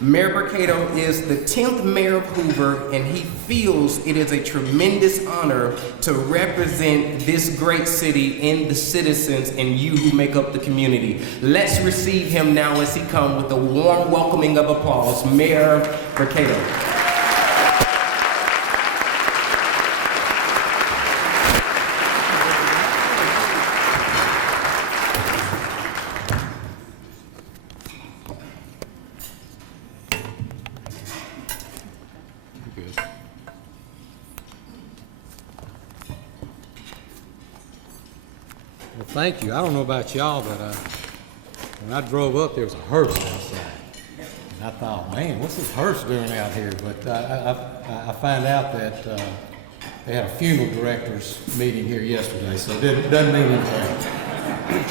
Mayor Brocato is the 10th mayor of Hoover, and he feels it is a tremendous honor to represent this great city and the citizens and you who make up the community. Let's receive him now as he comes with a warm welcoming of applause. Mayor Brocato. Well, thank you. I don't know about y'all, but when I drove up, there was a hearse outside. And I thought, man, what's this hearse doing out here? But I found out that they had a funeral directors meeting here yesterday, so it doesn't mean anything.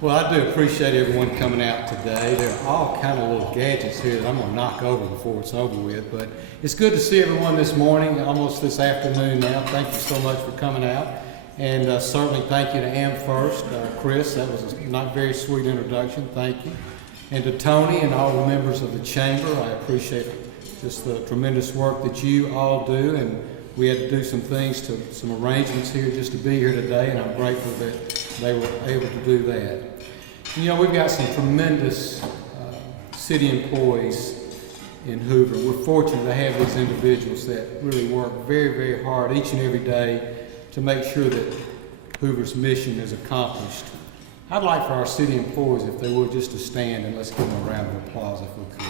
Well, I do appreciate everyone coming out today. There are all kind of little gadgets here that I'm going to knock over before it's over with. But it's good to see everyone this morning, almost this afternoon now. Thank you so much for coming out. And certainly thank you to Am First, Chris. That was a not very sweet introduction. Thank you. And to Tony and all the members of the chamber, I appreciate just the tremendous work that you all do. And we had to do some things, some arrangements here just to be here today, and I'm grateful that they were able to do that. You know, we've got some tremendous city employees in Hoover. We're fortunate to have these individuals that really work very, very hard each and every day to make sure that Hoover's mission is accomplished. I'd like for our city employees, if they would, just to stand, and let's give them a round of applause if we could.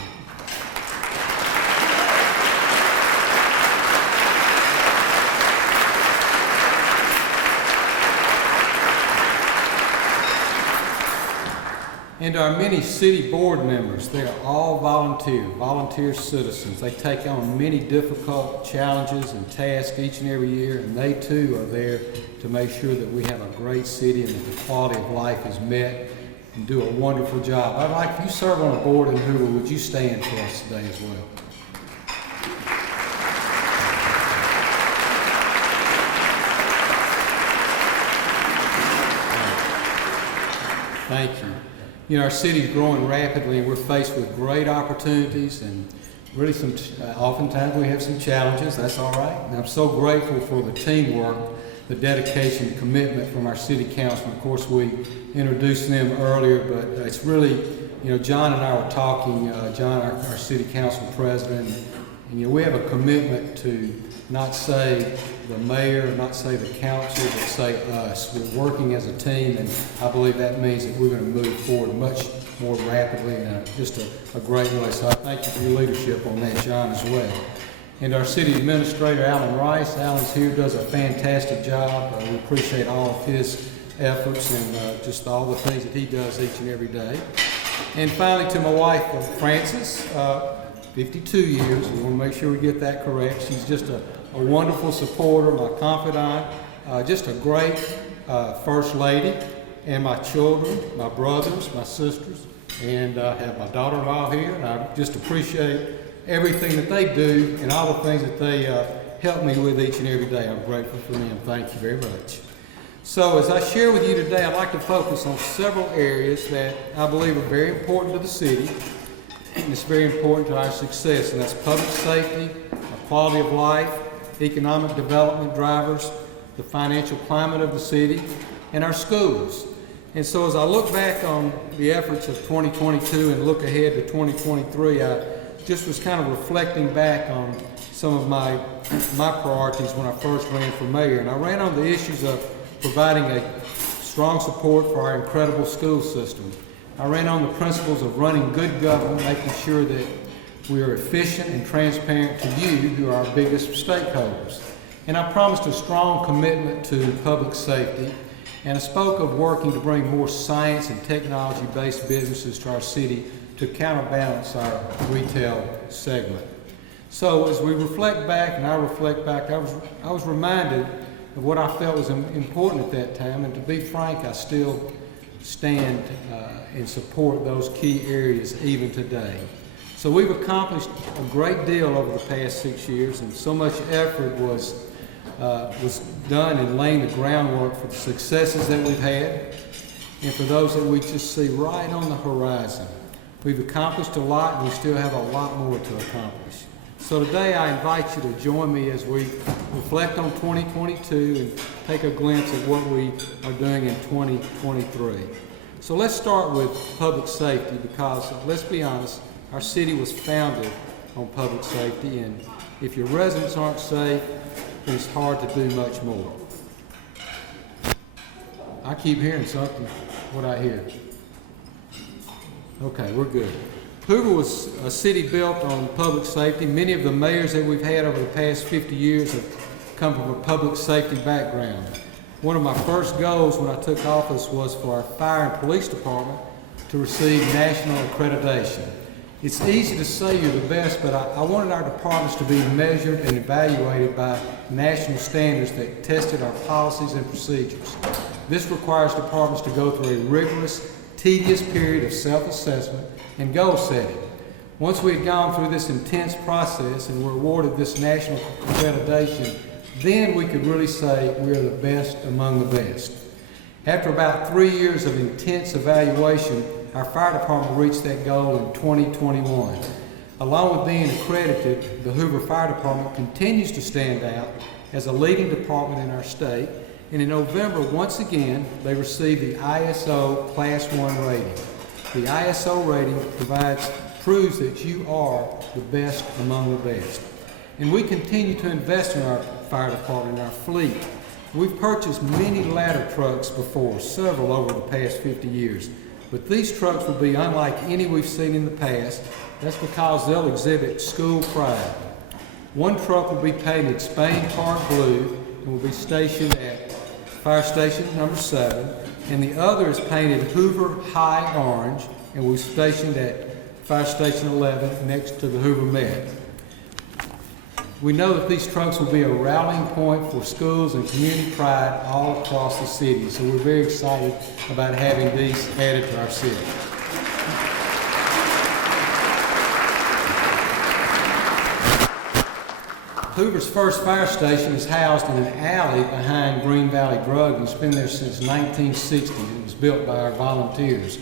And our many city board members, they are all volunteer citizens. They take on many difficult challenges and tasks each and every year, and they too are there to make sure that we have a great city and that the quality of life is met, and do a wonderful job. I'd like, if you serve on a board in Hoover, would you stand for us today as well? Thank you. You know, our city's growing rapidly, and we're faced with great opportunities, and really oftentimes we have some challenges. That's all right. And I'm so grateful for the teamwork, the dedication, the commitment from our city council. Of course, we introduced them earlier, but it's really, you know, John and I were talking, John, our city council president, and you know, we have a commitment to not say the mayor, not say the council, but say us. We're working as a team, and I believe that means that we're going to move forward much more rapidly in just a great way. So I thank you for your leadership on that, John, as well. And our city administrator, Alan Rice. Alan's here, does a fantastic job. We appreciate all of his efforts and just all the things that he does each and every day. And finally, to my wife, Frances, 52 years. We want to make sure we get that correct. She's just a wonderful supporter, my confidant, just a great first lady, and my children, my brothers, my sisters, and I have my daughter-in-law here, and I just appreciate everything that they do and all the things that they help me with each and every day. I'm grateful for them. Thank you very much. So as I share with you today, I'd like to focus on several areas that I believe are very important to the city, and it's very important to our success, and that's public safety, our quality of life, economic development drivers, the financial climate of the city, and our schools. And so as I look back on the efforts of 2022 and look ahead to 2023, I just was kind of reflecting back on some of my priorities when I first ran for mayor. And I ran on the issues of providing a strong support for our incredible school system. I ran on the principles of running good government, making sure that we are efficient and transparent to you, who are our biggest stakeholders. And I promised a strong commitment to public safety, and I spoke of working to bring more science and technology-based businesses to our city to counterbalance our retail segment. So as we reflect back, and I reflect back, I was reminded of what I felt was important at that time, and to be frank, I still stand and support those key areas even today. So we've accomplished a great deal over the past 6 years, and so much effort was done in laying the groundwork for the successes that we've had, and for those that we just see right on the horizon. We've accomplished a lot, and we still have a lot more to accomplish. So today I invite you to join me as we reflect on 2022 and take a glimpse at what we are doing in 2023. So let's start with public safety, because let's be honest, our city was founded on public safety, and if your residents aren't safe, then it's hard to do much more. I keep hearing something. What I hear? Okay, we're good. Hoover was a city built on public safety. Many of the mayors that we've had over the past 50 years have come from a public safety background. One of my first goals when I took office was for our fire and police department to receive national accreditation. It's easy to say you're the best, but I wanted our departments to be measured and evaluated by national standards that tested our policies and procedures. This requires departments to go through a rigorous, tedious period of self-assessment and goal setting. Once we had gone through this intense process and were awarded this national accreditation, then we could really say we are the best among the best. After about 3 years of intense evaluation, our fire department reached that goal in 2021. Along with being accredited, the Hoover Fire Department continues to stand out as a leading department in our state, and in November, once again, they received the ISO Class 1 rating. The ISO rating proves that you are the best among the best. And we continue to invest in our fire department and our fleet. We've purchased many ladder trucks before, several over the past 50 years. But these trucks will be unlike any we've seen in the past. That's because they'll exhibit school pride. One truck will be painted Spain Park Blue and will be stationed at Fire Station number 7, and the other is painted Hoover High Orange and will be stationed at Fire Station 11 next to the Hoover Met. We know that these trucks will be a rallying point for schools and community pride all across the city, so we're very excited about having these added to our city. Hoover's first fire station is housed in an alley behind Green Valley Drug, and it's been there since 1960. It was built by our volunteers.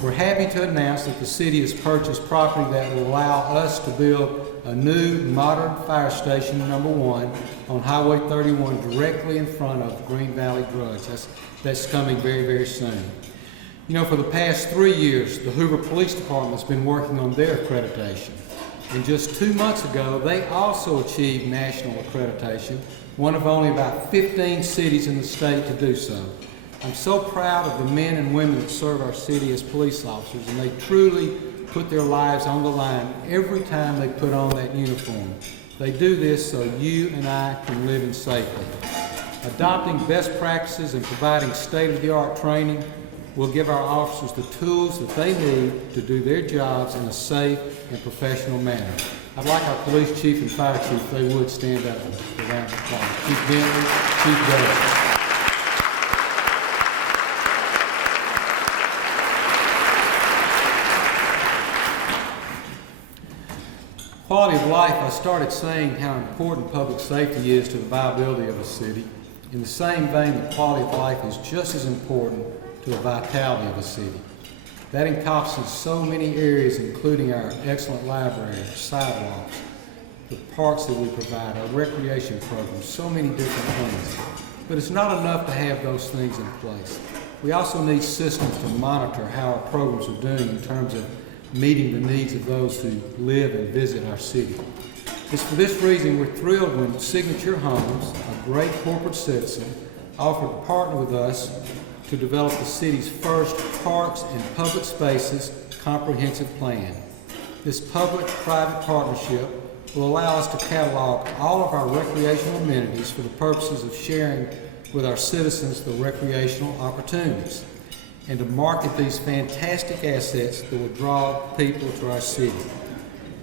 We're happy to announce that the city has purchased property that will allow us to build a new modern fire station, number 1, on Highway 31, directly in front of Green Valley Drugs. That's coming very, very soon. You know, for the past 3 years, the Hoover Police Department has been working on their accreditation. And just 2 months ago, they also achieved national accreditation, one of only about 15 cities in the state to do so. I'm so proud of the men and women that serve our city as police officers, and they truly put their lives on the line every time they put on that uniform. They do this so you and I can live in safety. Adopting best practices and providing state-of-the-art training will give our officers the tools that they need to do their jobs in a safe and professional manner. I'd like our police chief and fire chief, if they would stand up and round of applause. Chief Bentley, Chief Douglas. Quality of life, I started saying how important public safety is to the viability of a city. In the same vein, the quality of life is just as important to the vitality of a city. That encompasses so many areas, including our excellent library, our sidewalks, the parks that we provide, our recreation programs, so many different things. But it's not enough to have those things in place. We also need systems to monitor how our programs are doing in terms of meeting the needs of those who live and visit our city. It's for this reason we're thrilled when Signature Homes, a great corporate citizen, offered to partner with us to develop the city's first Parks and Public Spaces Comprehensive Plan. This public-private partnership will allow us to catalog all of our recreational amenities for the purposes of sharing with our citizens the recreational opportunities, and to market these fantastic assets that will draw people to our city.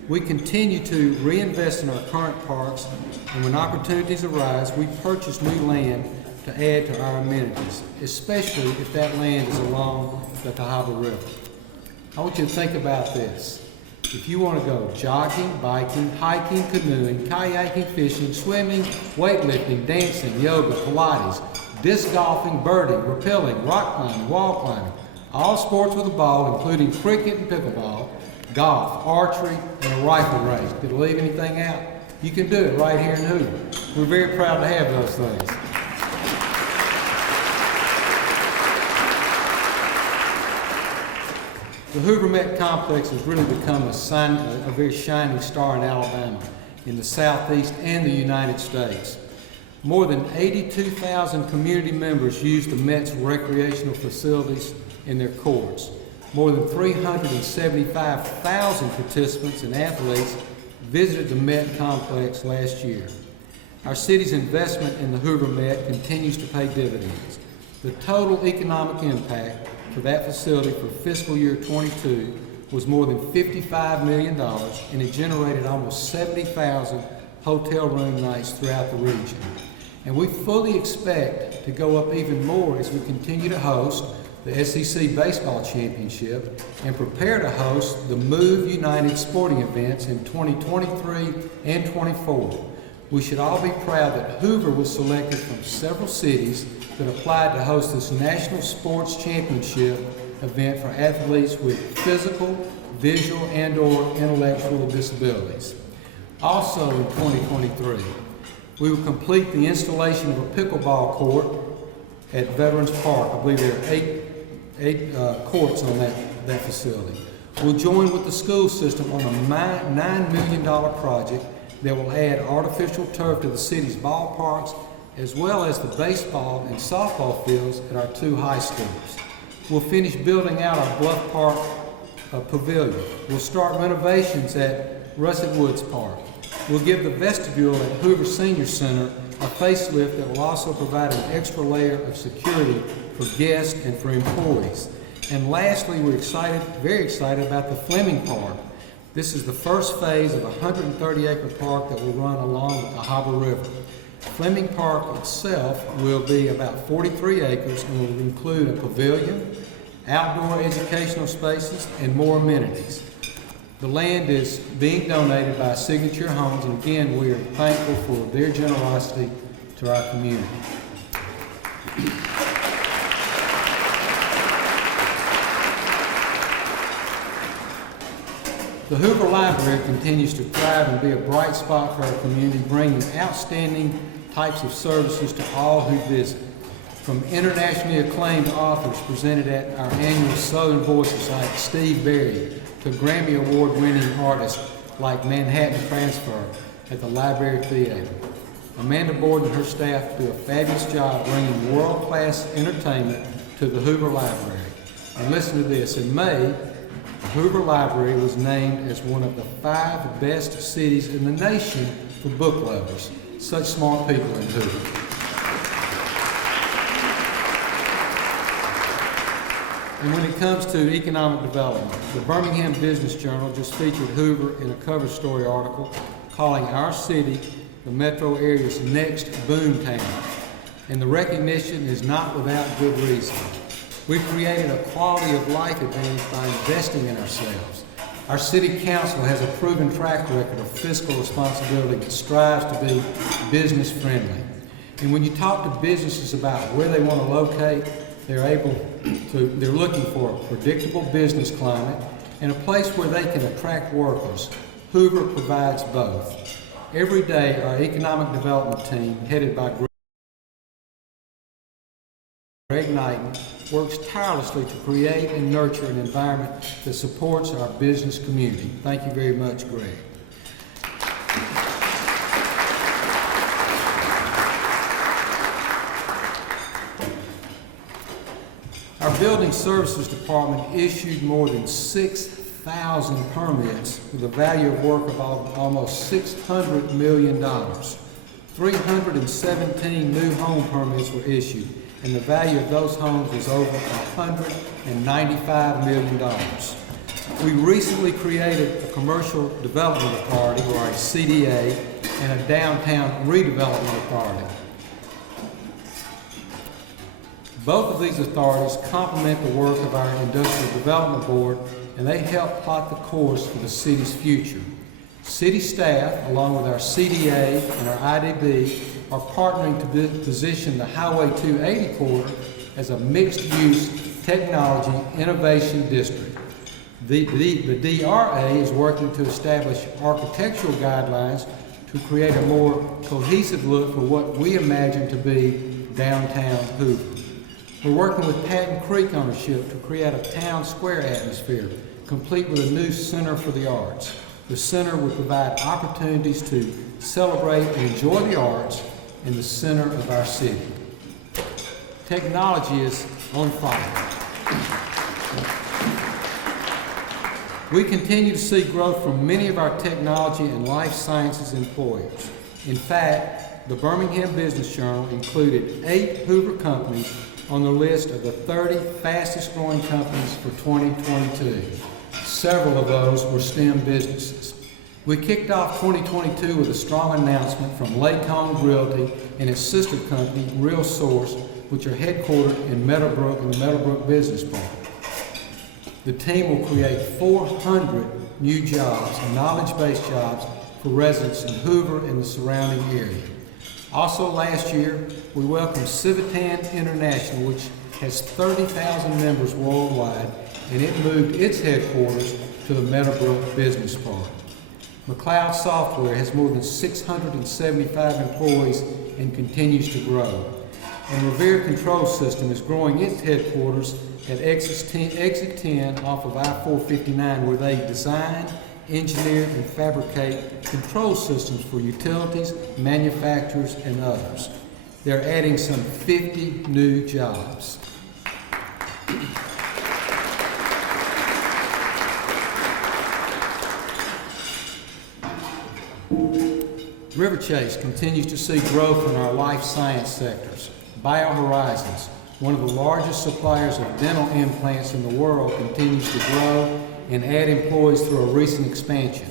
We continue to reinvest in our current parks, and when opportunities arise, we purchase new land to add to our amenities, especially if that land is along the Cahaba River. I want you to think about this. If you want to go jogging, biking, hiking, canoeing, kayaking, fishing, swimming, weightlifting, dancing, yoga, Pilates, disc golfing, birding, rappelling, rock climbing, wall climbing, All sports with a ball, including cricket and pickleball, golf, archery, and a rifle range. Did I leave anything out? You can do it right here in Hoover. We're very proud to have those things. The Hoover Met Complex has really become a very shining star in Alabama, in the Southeast and the United States. More than 82,000 community members use the Met's recreational facilities in their courts. More than 375,000 participants and athletes visited the Met Complex last year. Our city's investment in the Hoover Met continues to pay dividends. The total economic impact for that facility for fiscal year 22 was more than $55 million, and it generated almost 70,000 hotel room nights throughout the region. And we fully expect to go up even more as we continue to host the SEC Baseball Championship and prepare to host the Move United sporting events in 2023 and 24. We should all be proud that Hoover was selected from several cities that applied to host this National Sports Championship event for athletes with physical, visual, and/or intellectual disabilities. Also in 2023, we will complete the installation of a pickleball court at Veterans Park. I believe there are eight courts on that facility. We'll join with the school system on a $9 million project that will add artificial turf to the city's ballparks, as well as the baseball and softball fields at our 2 high schools. We'll finish building out our Bluff Park pavilion. We'll start renovations at Russet Woods Park. We'll give the vestibule at Hoover Senior Center a facelift that will also provide an extra layer of security for guests and for employees. And lastly, we're very excited about the Fleming Park. This is the first phase of a 130-acre park that will run along the Harbor River. Fleming Park itself will be about 43 acres and will include a pavilion, outdoor educational spaces, and more amenities. The land is being donated by Signature Homes, and again, we are thankful for their generosity to our community. The Hoover Library continues to thrive and be a bright spot for our community, bringing outstanding types of services to all who visit. From internationally acclaimed authors presented at our annual Southern Voices like Steve Berry, to Grammy Award-winning artists like Manhattan Transfer at the Library Theater. Amanda Board and her staff do a fabulous job bringing world-class entertainment to the Hoover Library. And listen to this, in May, the Hoover Library was named as one of the 5 best cities in the nation for book lovers. Such smart people in Hoover. And when it comes to economic development, the Birmingham Business Journal just featured Hoover in a cover story article calling our city the metro area's next boom town. And the recognition is not without good reason. We've created a quality of life advantage by investing in ourselves. Our city council has a proven track record of fiscal responsibility that strives to be business friendly. And when you talk to businesses about where they want to locate, they're looking for a predictable business climate and a place where they can attract workers. Hoover provides both. Every day, our economic development team, headed by Greg Knighton, works tirelessly to create and nurture an environment that supports our business community. Thank you very much, Greg. Our Building Services Department issued more than 6,000 permits with a value of work of almost $600 million. 317 new home permits were issued, and the value of those homes was over $195 million. We recently created a Commercial Development Authority, or a CDA, and a Downtown Redevelopment Authority. Both of these authorities complement the work of our Industrial Development Board, and they help plot the course for the city's future. City staff, along with our CDA and our IDB, are partnering to position the Highway 280 corridor as a mixed-use Technology Innovation District. The DRA is working to establish architectural guidelines to create a more cohesive look for what we imagine to be downtown Hoover. We're working with Patton Creek ownership to create a town square atmosphere, complete with a new Center for the Arts. The center will provide opportunities to celebrate and enjoy the arts in the center of our city. Technology is on fire. We continue to see growth from many of our technology and life sciences employers. In fact, the Birmingham Business Journal included 8 Hoover companies on the list of the 30 fastest growing companies for 2022. Several of those were STEM businesses. We kicked off 2022 with a strong announcement from Lake Home Realty and its sister company, Real Source, which are headquartered in Meadowbrook in the Meadowbrook Business Park. The team will create 400 new jobs, knowledge-based jobs, for residents in Hoover and the surrounding area. Also last year, we welcomed Civitan International, which has 30,000 members worldwide, and it moved its headquarters to the Meadowbrook Business Park. McLeod Software has more than 675 employees and continues to grow. And Revere Control System is growing its headquarters at Exit 10 off of I-459, where they design, engineer, and fabricate control systems for utilities, manufacturers, and others. They're adding some 50 new jobs. River Chase continues to see growth in our life science sectors. BioHorizons, one of the largest suppliers of dental implants in the world, continues to grow and add employees through a recent expansion.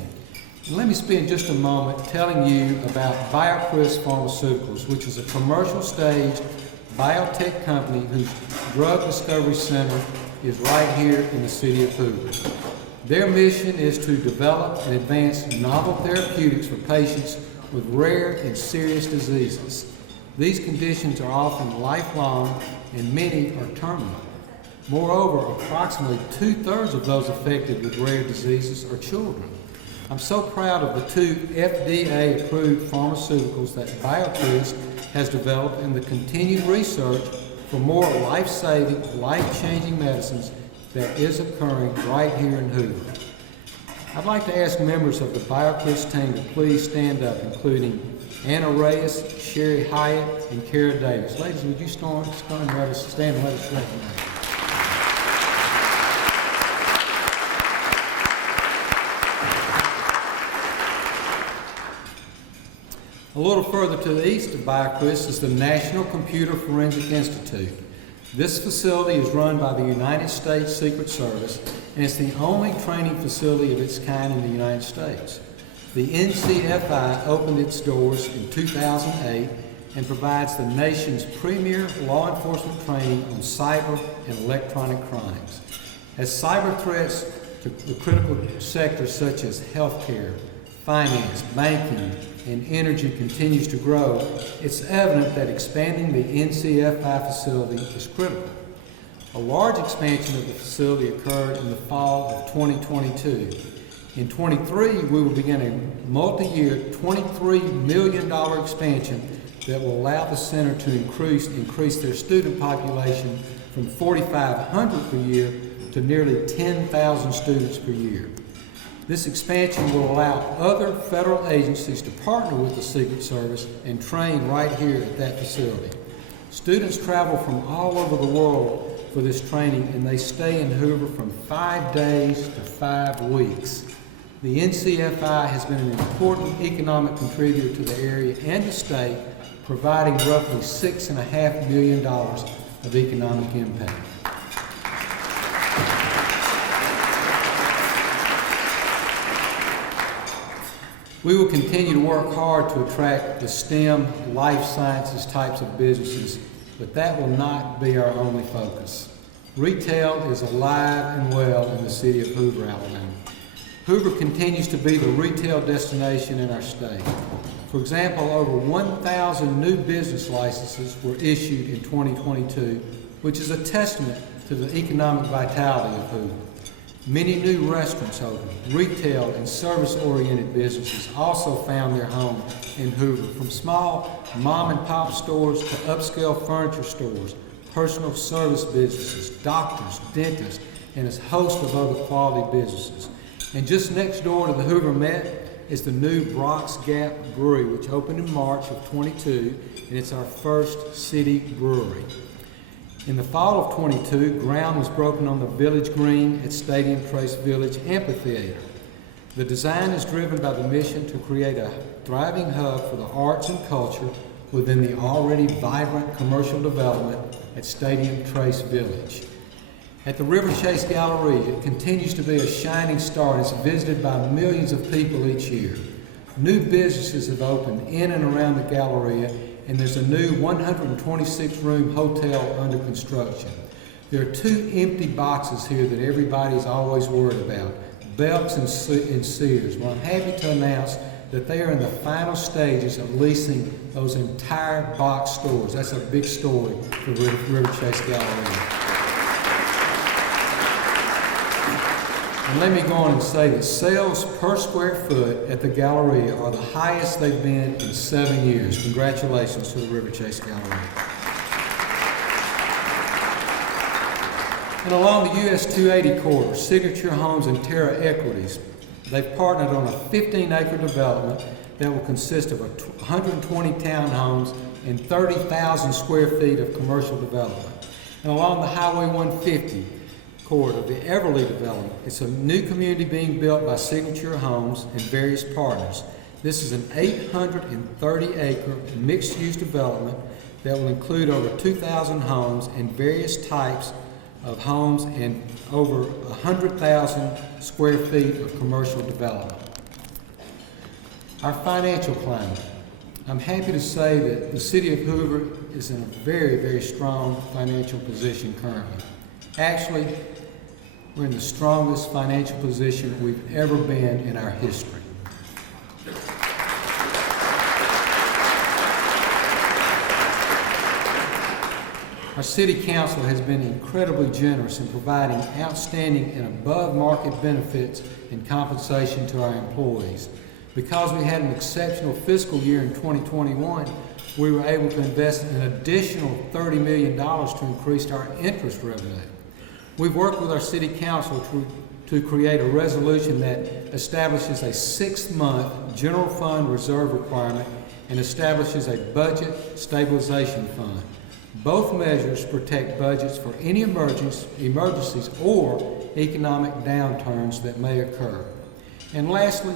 And let me spend just a moment telling you about BioCryst Pharmaceuticals, which is a commercial stage biotech company whose drug discovery center is right here in the city of Hoover. Their mission is to develop and advance novel therapeutics for patients with rare and serious diseases. These conditions are often lifelong and many are terminal. Moreover, approximately 2/3 of those affected with rare diseases are children. I'm so proud of the 2 FDA-approved pharmaceuticals that BioCryst has developed and the continued research for more life-saving, life-changing medicines that is occurring right here in Hoover. I'd like to ask members of the BioCryst team to please stand up, including Anna Reyes, Sherry Hyatt, and Kara Davis. Ladies, would you stand and let us recognize you? A little further to the east of BioCryst is the National Computer Forensic Institute. This facility is run by the United States Secret Service, and it's the only training facility of its kind in the United States. The NCFI opened its doors in 2008 and provides the nation's premier law enforcement training on cyber and electronic crimes. As cyber threats to the critical sectors such as healthcare, finance, banking, and energy continues to grow, it's evident that expanding the NCFI facility is critical. A large expansion of the facility occurred in the fall of 2022. In 23, we will begin a multi-year $23 million expansion that will allow the center to increase their student population from 4,500 per year to nearly 10,000 students per year. This expansion will allow other federal agencies to partner with the Secret Service and train right here at that facility. Students travel from all over the world for this training, and they stay in Hoover from 5 days to 5 weeks. The NCFI has been an important economic contributor to the area and the state, providing roughly $6.5 million of economic impact. We will continue to work hard to attract the STEM, life sciences types of businesses, but that will not be our only focus. Retail is alive and well in the city of Hoover, Alabama. Hoover continues to be the retail destination in our state. For example, over 1,000 new business licenses were issued in 2022, which is a testament to the economic vitality of Hoover. Many new restaurants opened. Retail and service-oriented businesses also found their home in Hoover, from small mom-and-pop stores to upscale furniture stores, personal service businesses, doctors, dentists, and a host of other quality businesses. And just next door to the Hoover Met is the new Brock's Gap Brewery, which opened in March of 22, and it's our first city brewery. In the fall of 22, ground was broken on the Village Green at Stadium Trace Village Amphitheater. The design is driven by the mission to create a thriving hub for the arts and culture within the already vibrant commercial development at Stadium Trace Village. At the River Chase Galleria, it continues to be a shining star and it's visited by millions of people each year. New businesses have opened in and around the Galleria, and there's a new 126-room hotel under construction. There are 2 empty boxes here that everybody's always worried about, Belks and Sears. Well, I'm happy to announce that they are in the final stages of leasing those entire box stores. That's a big story for River Chase Galleria. And let me go on and say that sales per square foot at the Galleria are the highest they've been in 7 years. Congratulations to the River Chase Galleria. And along the US 280 corridor, Signature Homes and Terra Equities, they've partnered on a 15-acre development that will consist of 120 townhomes and 30,000 square feet of commercial development. And along the Highway 150 corridor, the Everly development, it's a new community being built by Signature Homes and various partners. This is an 830-acre mixed-use development that will include over 2,000 homes and various types of homes and over 100,000 square feet of commercial development. Our financial climate. I'm happy to say that the City of Hoover is in a very, very strong financial position currently. Actually, we're in the strongest financial position we've ever been in our history. Our City Council has been incredibly generous in providing outstanding and above-market benefits and compensation to our employees. Because we had an exceptional fiscal year in 2021, we were able to invest an additional $30 million to increase our interest revenue. We've worked with our City Council to create a resolution that establishes a 6-month general fund reserve requirement and establishes a budget stabilization fund. Both measures protect budgets for any emergencies or economic downturns that may occur. And lastly,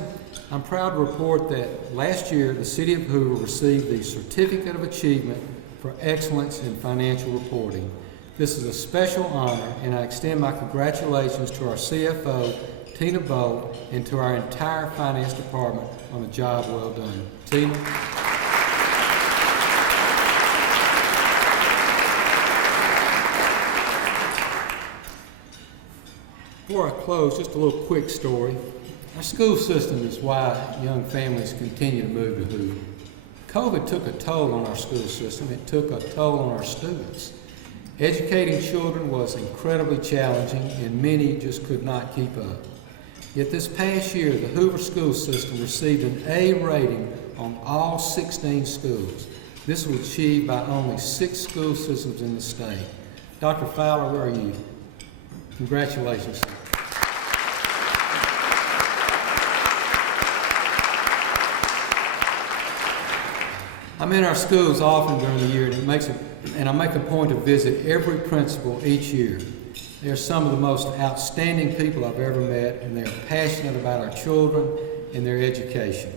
I'm proud to report that last year the City of Hoover received the Certificate of Achievement for Excellence in Financial Reporting. This is a special honor, and I extend my congratulations to our CFO, Tina Bolt, and to our entire finance department on a job well done. Tina? Before I close, just a little quick story. Our school system is why young families continue to move to Hoover. COVID took a toll on our school system. It took a toll on our students. Educating children was incredibly challenging, and many just could not keep up. Yet this past year, the Hoover school system received an A rating on all 16 schools. This was achieved by only 6 school systems in the state. Dr. Fowler, where are you? Congratulations, sir. I'm in our schools often during the year, and I make a point to visit every principal each year. They're some of the most outstanding people I've ever met, and they're passionate about our children and their education.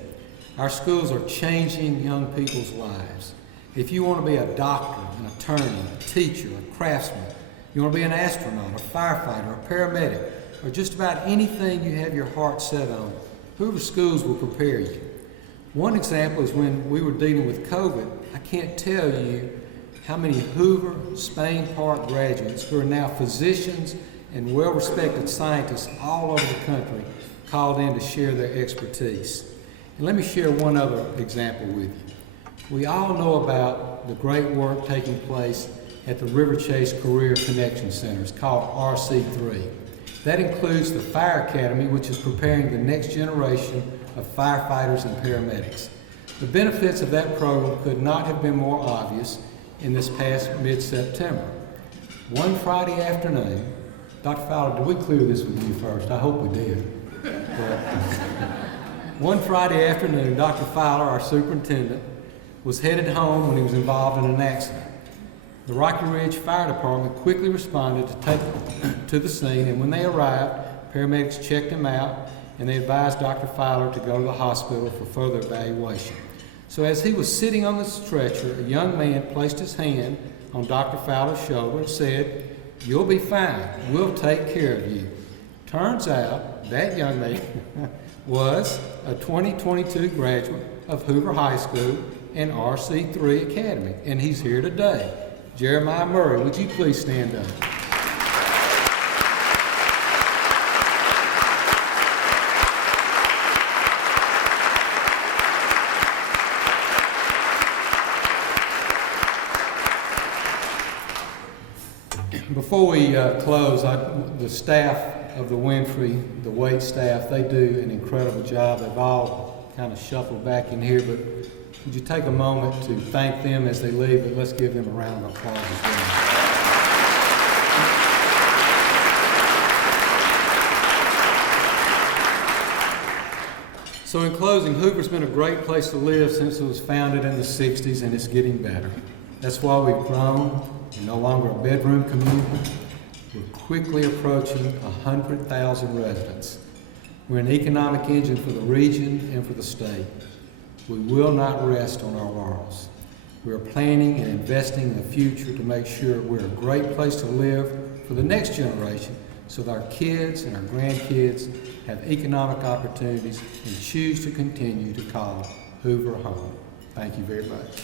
Our schools are changing young people's lives. If you want to be a doctor, an attorney, a teacher, a craftsman, you want to be an astronaut, a firefighter, a paramedic, or just about anything you have your heart set on, Hoover Schools will prepare you. One example is when we were dealing with COVID. I can't tell you how many Hoover Spain Park graduates who are now physicians and well-respected scientists all over the country called in to share their expertise. And let me share one other example with you. We all know about the great work taking place at the River Chase Career Connection Centers called RC3. That includes the Fire Academy, which is preparing the next generation of firefighters and paramedics. The benefits of that program could not have been more obvious in this past mid-September. One Friday afternoon, Dr. Fowler, did we clear this with you first? I hope we did. One Friday afternoon, Dr. Fowler, our superintendent, was headed home when he was involved in an accident. The Rocky Ridge Fire Department quickly responded to the scene, and when they arrived, paramedics checked him out, and they advised Dr. Fowler to go to the hospital for further evaluation. So as he was sitting on the stretcher, a young man placed his hand on Dr. Fowler's shoulder and said, "You'll be fine. We'll take care of you." Turns out that young man was a 2022 graduate of Hoover High School and RC3 Academy, and he's here today. Jeremiah Murray, would you please stand up? Before we close, the staff of the Wynfrey, the wait staff, they do an incredible job. They've all kind of shuffled back in here, but would you take a moment to thank them as they leave? But let's give them a round of applause as well. So in closing, Hoover's been a great place to live since it was founded in the 60s, and it's getting better. That's why we've grown. We're no longer a bedroom community. We're quickly approaching 100,000 residents. We're an economic engine for the region and for the state. We will not rest on our laurels. We are planning and investing in the future to make sure we're a great place to live for the next generation, so that our kids and our grandkids have economic opportunities and choose to continue to call Hoover home. Thank you very much.